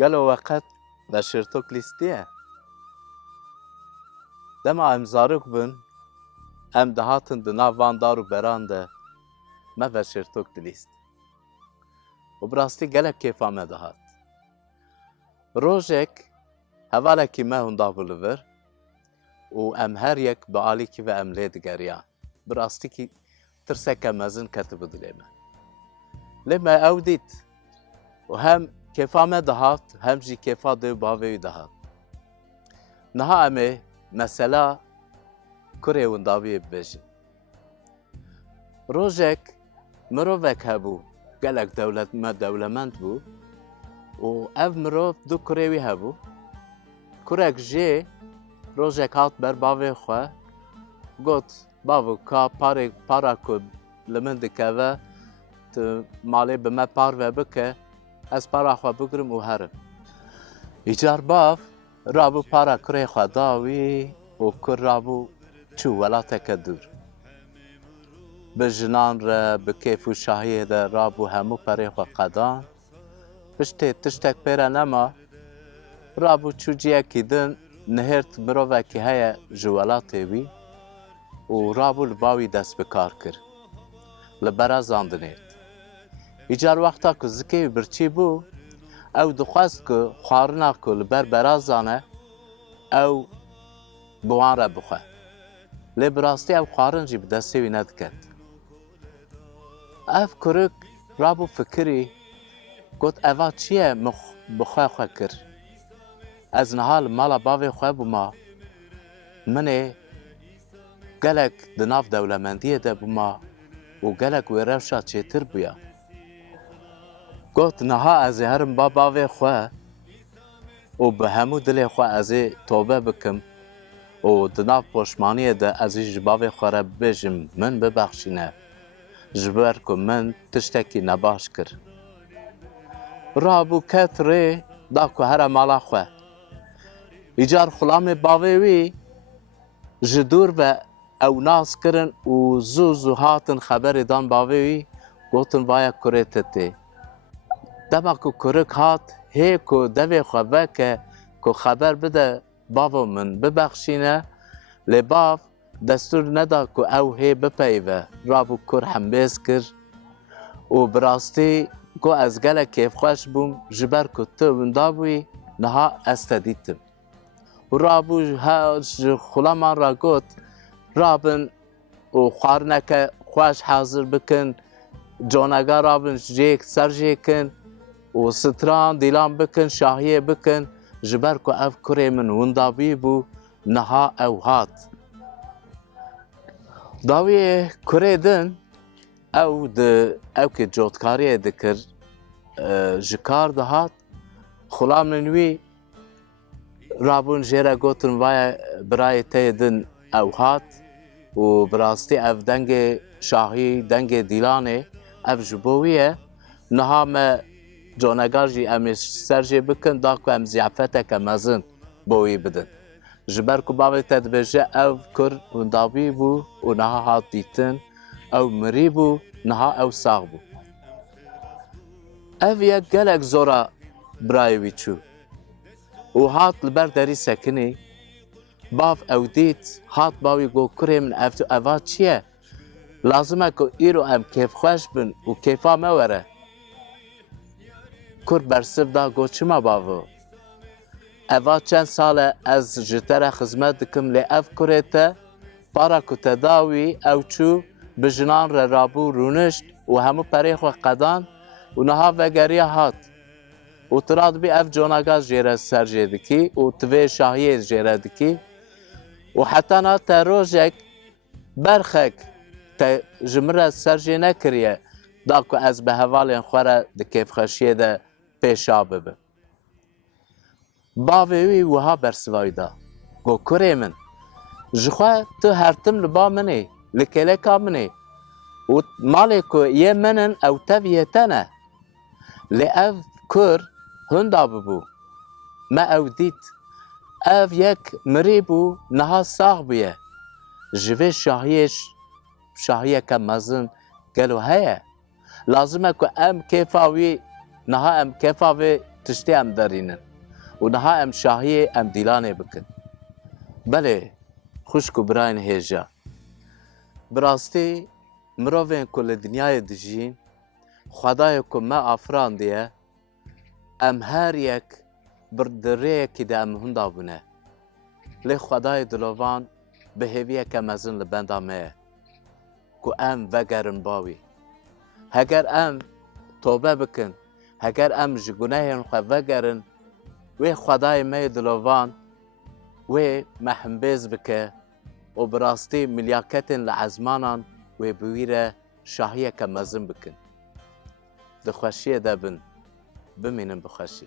Gelo weqet veşirtok lîstiye. Dema em zarok bin, em dihatin di nav van dar û beran de me veşirtok dilîst. û bi rastî gelek kêfa me dihat. Rojek hevalekî me hûn dabû li vir û em her yek bi alîkî ve em lê digeriyan. Bi rastîkî tirseke mezin ketibû dilê me. Lê me ew dît û hem kêfa me dihat, hem jî kêfa dê û bavê wî dihat. Niha em ê mesela kurê windaviyê bibêjin. Rojek mirovek hebû, gelek dewlemend bû û ev mirov du kurê wî hebû. Kurek jê rojek hat ber bavê xwe, got bavo ka para ku li min dikeve, tu malê bi me par ve bike, ez para xwe bigirim û herim. Îcar bav rabû para kurê xwe da wî û kur rabû çû welateke dûr. Bi jinan re, bi kêf û şahiyê de rabû hemû perê xwe qedan. Piştê tiştek pê re nema, rabû çû ciyekî din nihêrt mirovekî heye ji welatê wî û rabû li bawî dest bi kar kir. Li bera zandinêt. Îcar wexta ku zikê wî birçî bû, ew dixwest ku xwarina ku li ber bera zane, ew bi wan re bixwe. Lê bi rastî ew xwarin jî bi destê wî nediket. Ev kurik rabû fikirî, got eva çi ye bi xwe kir? Ez niha li mala bavê xwe bûma, min ê gelek di nav dewlemendiyê de bûma û gelek wê rewşa çêtir bûya. Got niha ez ê herim ba bavê xwe û bi hemû dilê xwe ez ê tobe bikim û di nav poşmaniyê de ez ê ji bavê xwe re bibêjim min bibexşîne ji ber ku min tiştekî nebaş kir. Rabû ket rê da ku here mala xwe. Îcar xulamê bavê wî ji dûr ve ew nas kirin û zû hatin xeberê dan bavê wî, gotin vaya kurê titê. Dema ku kurik hat, hê ku devê xwe veke ku xeber bide bavo min bibexşîne, lê bav destûr neda ku ew hê bipeyive. Rabû kur hembêz kir û bi rastî got ez gelek kêfxweş bûm ji ber ku tu winda bûyî, niha ez te dîtim. û rabû ji xulaman ra got rabin û xwarineke xweş hazir bikin, conega rabin jêk ser jêkin û stran dîlan bikin, şahiyê bikin ji ber ku ev kurê min windavî bû, niha ew hat. Dawiyê kurê din, ew cotkariyê dikir, ji kar dihat, xulamên wî rabûn jê re gotin vaya birayê te din ew hat û bi rastî ev dengê şahî, dengê dîlanê, ev ji bo wî ye. Niha me conegar jî em ê ser jê bikin da ku em ziyafeteke mezin bo wî bidin. Ji ber ku bavê te dibêje ev kur windavî bû û niha hat dîtin, ew mirî bû, niha ew sax bû. Ev yek gelek zora birayê wî çû û hat li ber derî sekinî. Bav ew dît, hat bawî got kurê min eva çi ye? Lazim e ku îro em kêfxweş bin û kêfa me were. Kur bersiv da got çima bavo? Eva çend sal e ez ji te re xizmet dikim, lê ev kurê te para ku te da wî ew çû bi jinan re rabû rûnişt û hemû perê xwe qedan û niha vegeriya hat. û tu radibî ev conaga jê re ser jê dikî û tivê şahiyê jê re dikî û heta na te rojek berxek te ji min re ser jê nekiriye da ku ez bi hevalên xwe re di kêfxweşiyê de pêşa bibim. Bavê wî wiha bersiva wî da. Got kurê min, ji xwe tu hertim li ba min ê, li kêleka min ê û malê ku yê min in ew tev yê te ne. Lê ev kur hunda bibû. Me ew dît. Ev yek mirî bû, niha sax bûye. Ji vê şahiyeke mezin gelo heye. Lazim e ku em kêfa wî, niha em kêfa vê tiştê em derînin û niha em şahiyê em dîlanê bikin. Belê, xwişk û birayên hêja, bi rastî mirovên ku li dinyayê dijîn, Xwedayê ku me afirandiye, em her yek bi rêyekê de em hûnda bûne. Lê Xwedayê dilovan bi hêviyeke mezin li benda me ye ku em vegerin bawî. Heger em tobe bikin, heger em ji gunehên xwe vegerin, wê Xwedayê me yê dilovan wê me himbêz bike û bi rastî milyaketên li ezmanan wê bi wî re şahiyeke mezin bikin. Di xweşiyê de bin, bimînin bi xweşî.